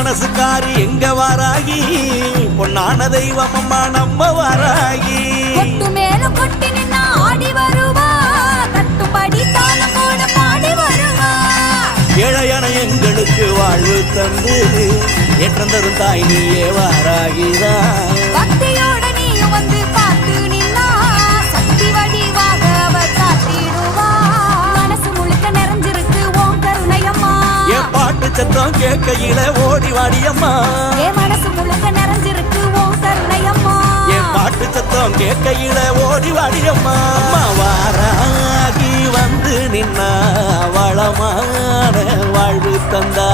மனசுக்காரி எங்க வாராகி பொன்னான தெய்வம் அம்மா நம்ம வாராகி கொட்டு மேல கொட்டி நின்னா ஆடி வருவா தட்டுப்படி தாளம் கூட பாடி வருவா ஏழையான எங்களுக்கு வாழ்வு தந்து ஏற்றம் தரும் தாய் நீயே வாராகிதான் பக்தியோட நீயும் வந்து பார்த்து நின்னா சக்தி வடிவாக அவர் காத்திடுவா மனசு முழுக்க நிறைஞ்சிருக்கு ஓம் கருணையம்மா என் பாட்டு சத்தம் கேட்கையில ஓடி வாடியம்மா என் மனசு முழுக்க நிறைஞ்சிருக்கு ஓம் கருணையம்மா என் பாட்டு சத்தம் கேட்கையில ஓடி வாடியம்மா அம்மா வாராகி வந்து நின்னா வளமான வாழ்வு தந்தா